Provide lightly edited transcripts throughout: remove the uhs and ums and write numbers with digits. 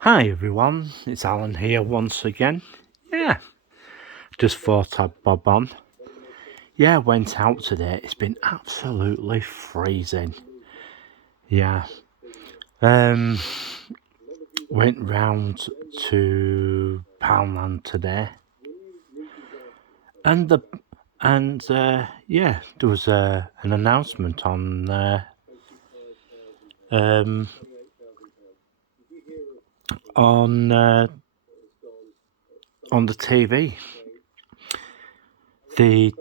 Hi everyone, it's Alan here once again. Yeah, just thought I'd bob on. Yeah, went out today. It's been absolutely freezing. Yeah. Um Went round to Poundland today. And yeah, there was an announcement um on on the TV. The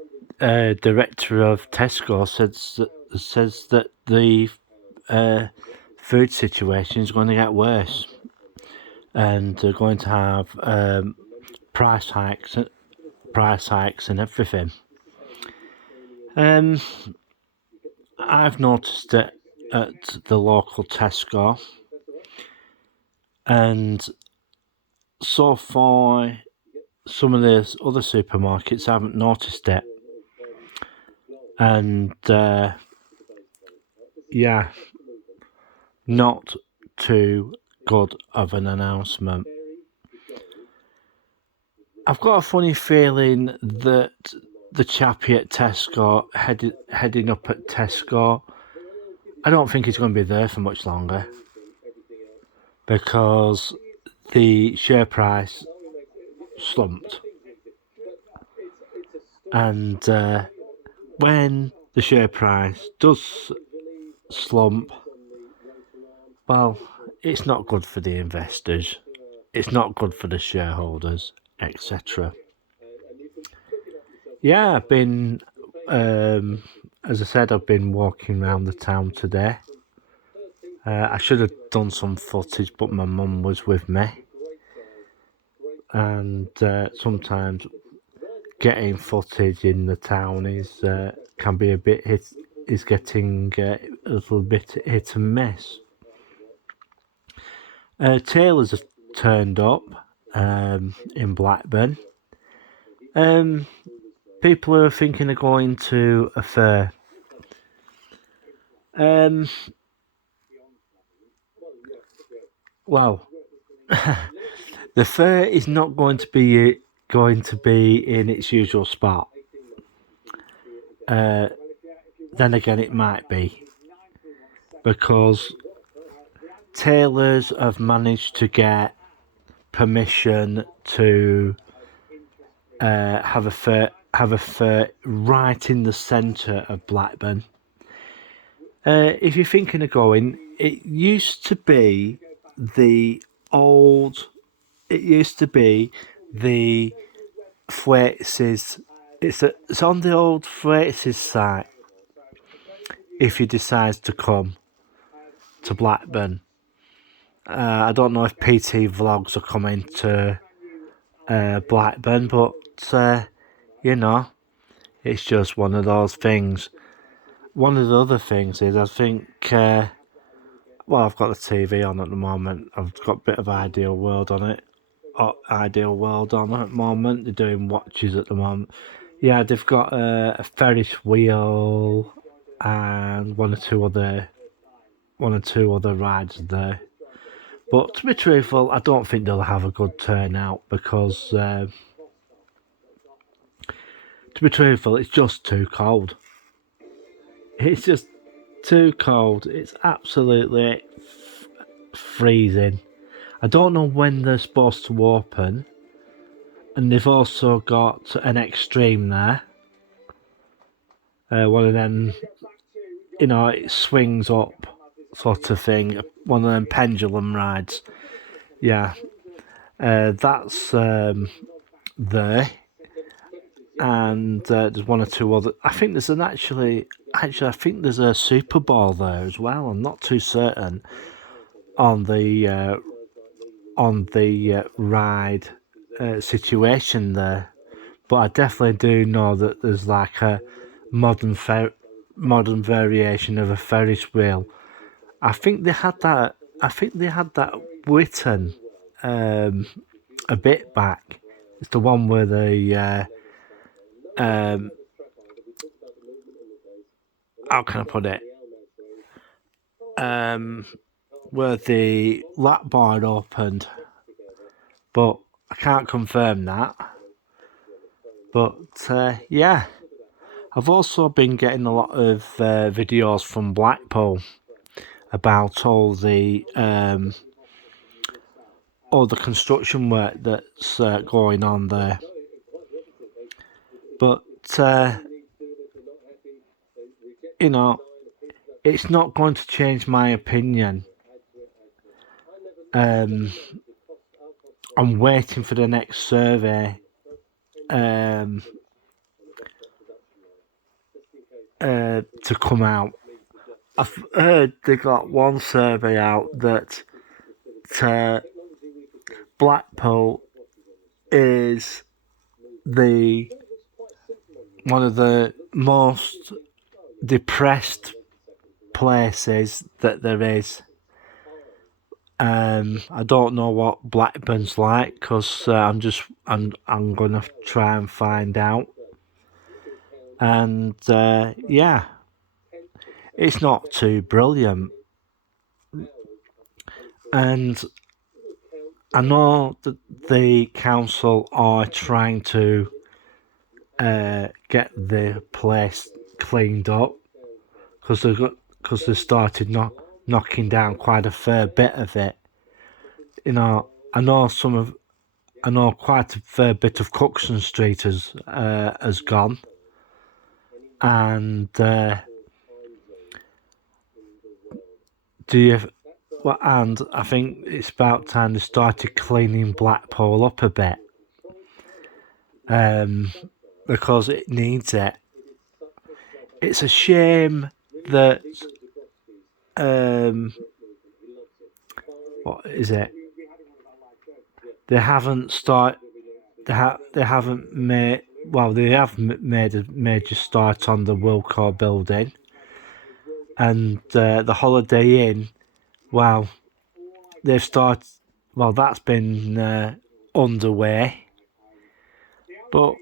director of Tesco says that the uh, food situation is going to get worse, and they're going to have price hikes, and everything. Um, I've noticed it at the local Tesco, and so far, some of the other supermarkets haven't noticed it, and yeah, not too good of an announcement. I've got a funny feeling that the chappie at Tesco, heading up at Tesco, I don't think he's going to be there for much longer, because the share price slumped. And when the share price does slump, well, it's not good for the investors, it's not good for the shareholders, etc. Yeah, as I said, I've been walking around the town today. I should have done some footage, but my mum was with me. And sometimes getting footage in the town can be a bit getting a little bit hit and miss. Taylor's have turned up in Blackburn. People are thinking of going to a fair. Well, the fair is not going to be in its usual spot. Then again, it might be, because Taylors have managed to get permission to have a fair right in the centre of Blackburn. If you're thinking of going, it used to be the old. It used to be the Thwaites'. It's on the old Thwaites' site. If you decide to come to Blackburn, I don't know if PT Vlogs are coming to Blackburn, but you know, it's just one of those things. One of the other things is, I think, well, I've got the TV on at the moment. I've got a bit of Ideal World on it. Ideal World on at the moment. They're doing watches at the moment. Yeah, they've got a Ferris wheel and one or two other rides there. But to be truthful, I don't think they'll have a good turnout, because to be truthful, it's just too cold. It's just too cold. It's absolutely freezing. I don't know when they're supposed to open, and they've also got an extreme there. One of them, it swings up sort of thing. One of them pendulum rides. Yeah, that's there. And there's one or two other. I think there's I think there's a Super Bowl there as well. I'm not too certain on the ride situation there, but I definitely do know that there's like a modern variation of a Ferris wheel. I think they had that. Whitton a bit back. It's the one where how can I put it? where the lap bar opened, but I can't confirm that. But yeah, I've also been getting a lot of videos from Blackpool about all the construction work that's going on there. But you know, it's not going to change my opinion. I'm waiting for the next survey to come out. I've heard they got one survey out that Blackpool is one of the most depressed places that there is. I don't know what Blackburn's like, because I'm gonna try and find out. And yeah, it's not too brilliant. And I know that the council are trying to get the place cleaned up, because they started knocking down quite a fair bit of it. You know, I know quite a fair bit of Cookson Street has gone, and and I think it's about time they started cleaning Blackpool up a bit, because it needs it. It's a shame that what is it? They haven't made. Well, they have made a major start on the Wilko building, and the Holiday Inn. Well, they've started. Well, that's been underway, but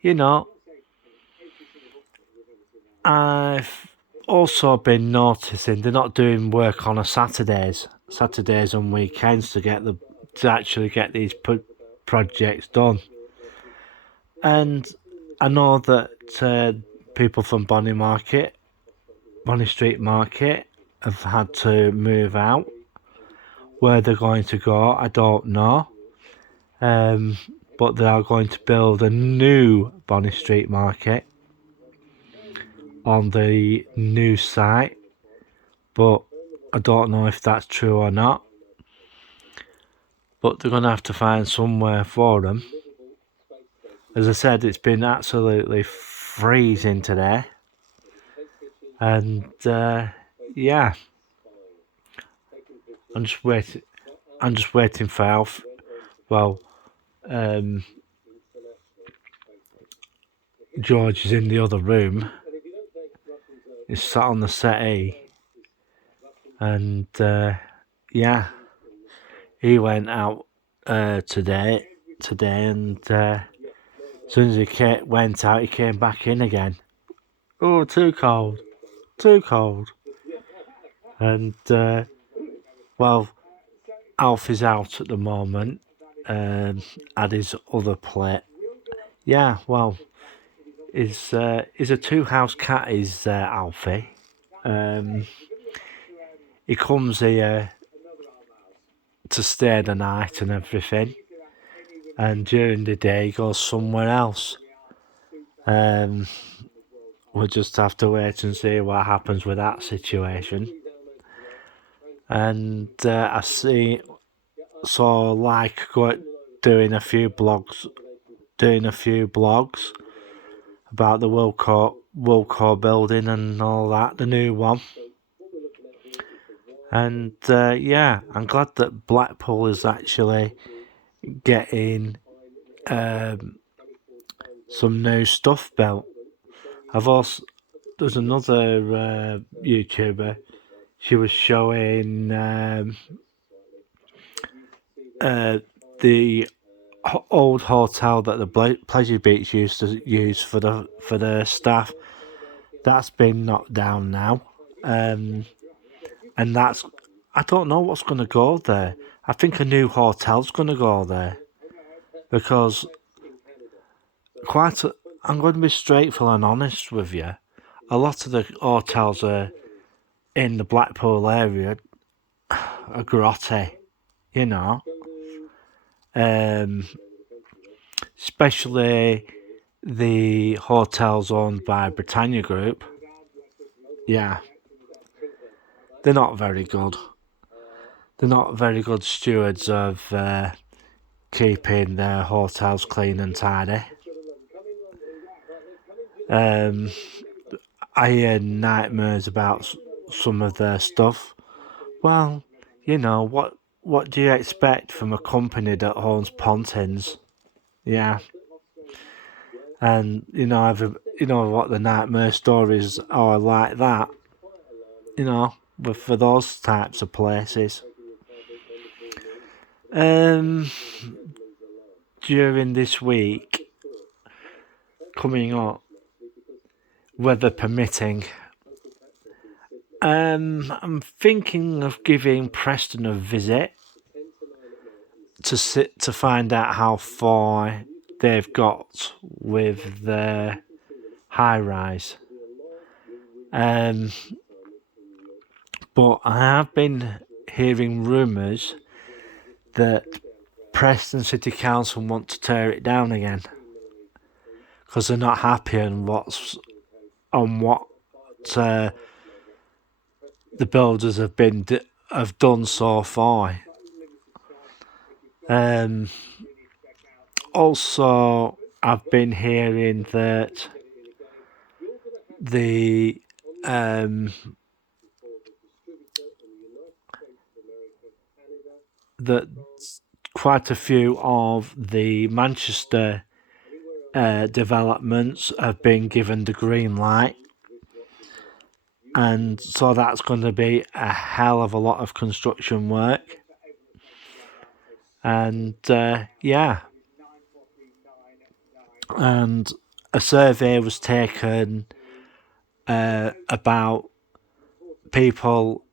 you know, I've also been noticing they're not doing work on Saturdays and weekends to actually get these projects done. And I know that people from Bonny Street Market have had to move out. Where they're going to go, I don't know. But they are going to build a new Bonny Street Market on the new site, but I don't know if that's true or not. But they're going to have to find somewhere for them. As I said, it's been absolutely freezing today, and yeah, I'm just waiting for Alf. Well, George is in the other room. He's sat on the settee, and yeah, he went out today, and as soon as he went out, he came back in again. Oh, too cold. And well, Alf is out at the moment at his other plate. Yeah, well, he's a two-house cat, is Alfie. He comes here to stay the night and everything, and during the day he goes somewhere else. We'll just have to wait and see what happens with that situation. And I doing a few blogs about the Wilko building and all that, the new one. And yeah, I'm glad that Blackpool is actually getting some new stuff built. There's another YouTuber. She was showing the old hotel that the Pleasure Beach used to use for the staff. That's been knocked down now, and that's I don't know what's going to go there. I think a new hotel's going to go there because I'm going to be straightforward and honest with you. A lot of the hotels are in the Blackpool area are grotty, you know. Especially the hotels owned by Britannia Group. Yeah, they're not very good. They're not very good stewards of keeping their hotels clean and tidy. I hear nightmares about some of their stuff. Well, you know, what do you expect from a company that owns Pontins? Yeah. And, you know, what the nightmare stories are like that, you know, for those types of places. During this week, coming up, weather permitting, I'm thinking of giving Preston a visit to find out how far they've got with their high rise. But I have been hearing rumours that Preston City Council want to tear it down again because they're not happy on what the builders have done so far. Also, I've been hearing that that quite a few of the Manchester developments have been given the green light, and so that's going to be a hell of a lot of construction work. And and a survey was taken about people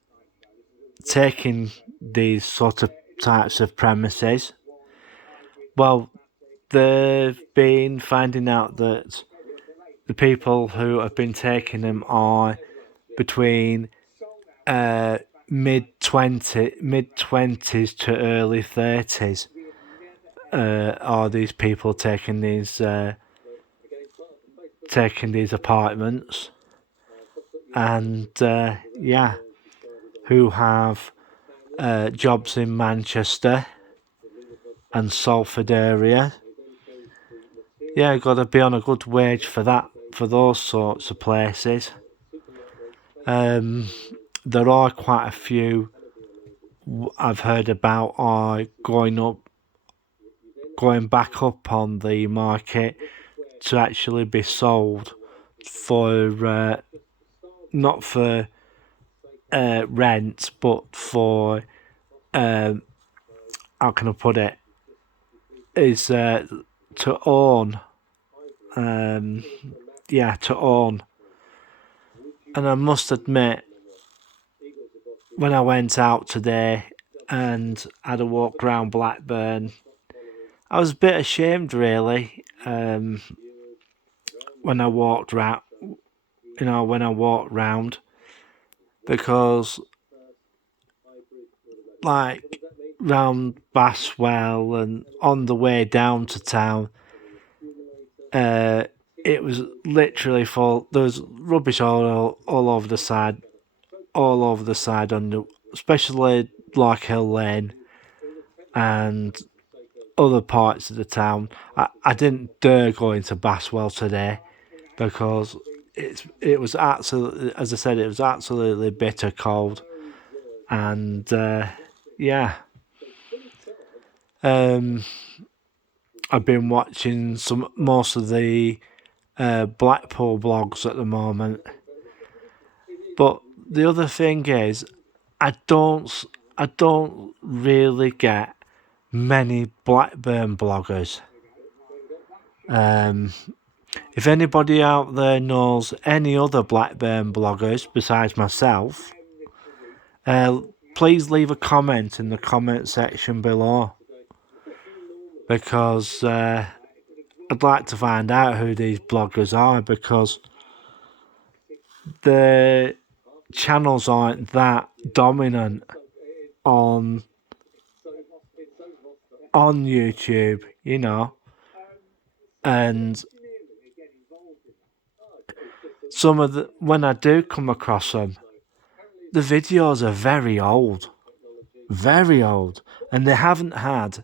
taking these sort of types of premises. Well, they've been finding out that the people who have been taking them are between mid 20s to early 30s. Are these people taking these apartments? And who have jobs in Manchester and Salford area. Yeah, got to be on a good wage for those sorts of places. There are quite a few I've heard about are going back up on the market to actually be sold for not for rent, but for how can I put it? Is to own. To own. And I must admit, when I went out today and had a walk around Blackburn, I was a bit ashamed, really, when I walked round. Because, like, round Baswell and on the way down to town, it was literally full. There was rubbish all over the side, especially Lark Hill Lane and other parts of the town. I didn't dare go into Baswell today because it was absolutely, as I said, it was absolutely bitter cold, and I've been watching most of the Blackpool blogs at the moment. But the other thing is, I don't really get many Blackburn bloggers. If anybody out there knows any other Blackburn bloggers besides myself, please leave a comment in the comment section below, because I'd like to find out who these bloggers are, because the channels aren't that dominant on YouTube, you know, and some of the, when I do come across them, the videos are very old, and they haven't had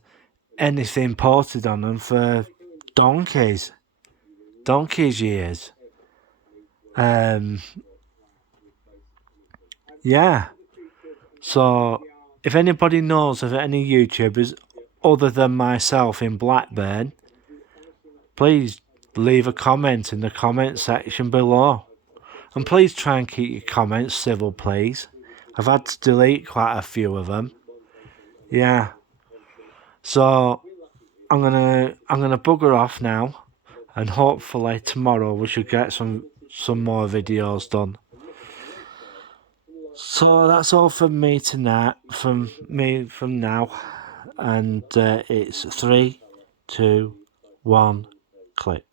anything ported on them for donkeys years. Yeah. So if anybody knows of any YouTubers other than myself in Blackburn, please leave a comment in the comment section below. And please try and keep your comments civil, please. I've had to delete quite a few of them. Yeah. So I'm gonna bugger off now, and hopefully tomorrow we should get some more videos done. So that's all from me tonight, from now, and it's 3, 2, 1, click.